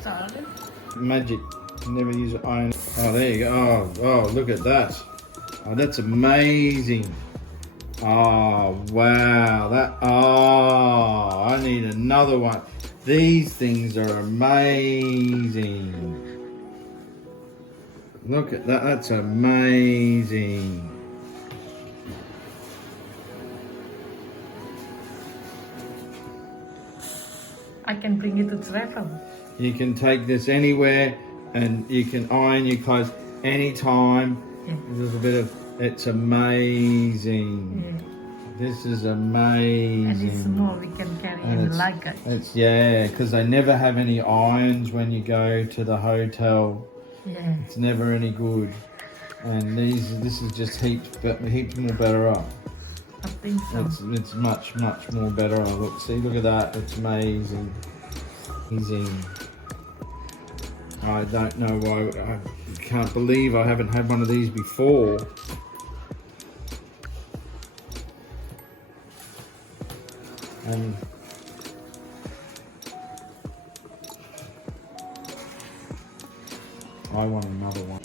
started. Magic. Never use iron. Oh, there you go. Oh, look at that. Oh, that's amazing. Oh, wow. I need another one. These things are amazing. Look at that. That's amazing. I can bring it to travel. You can take this anywhere and you can iron your clothes anytime. Yeah. A little bit of, it's amazing. Yeah. This is And amazing. it's small, we can carry And in the luggage. it's because they never have any irons when you go to the hotel. Yeah. It's never any good. And this is just heaps more better off. I think so. It's much more better off. Look at that. It's amazing. Amazing. I don't know why. I can't believe I haven't had one of these before. And I want another one.